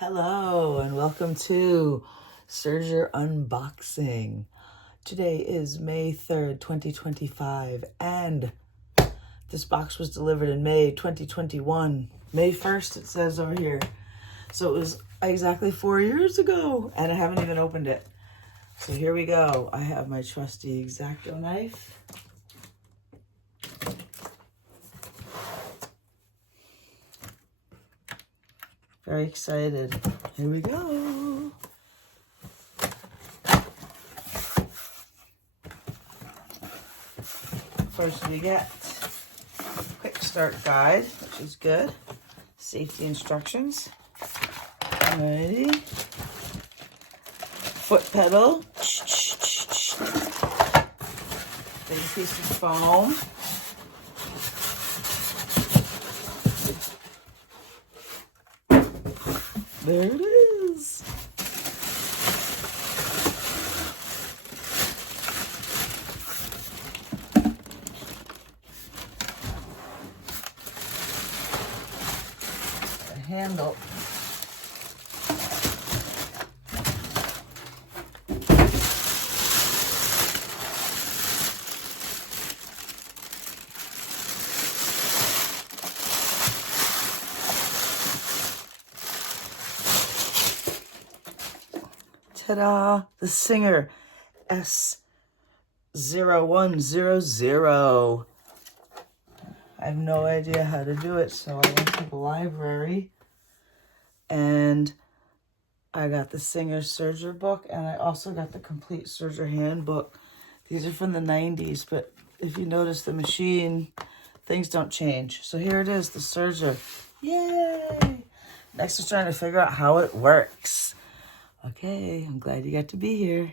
Hello and welcome to Serger Unboxing. Today is May 3rd, 2025, and this box was delivered in May 2021. May 1st, it says over here. So it was exactly 4 years ago, and I haven't even opened it. So here we go. I have my trusty X-Acto knife. Very excited. Here we go. First we get quick start guide, which is good. Safety instructions. Alrighty. Foot pedal. Big piece of foam. There it is. The handle. Ta-da! The Serger S0100. I have no idea how to do it, so I went to the library and I got the Serger book, and I also got the complete Serger handbook. These are from the 90s, but if you notice the machine, things don't change. So here it is, the Serger. Yay! Next is trying to figure out how it works. Okay, I'm glad you got to be here.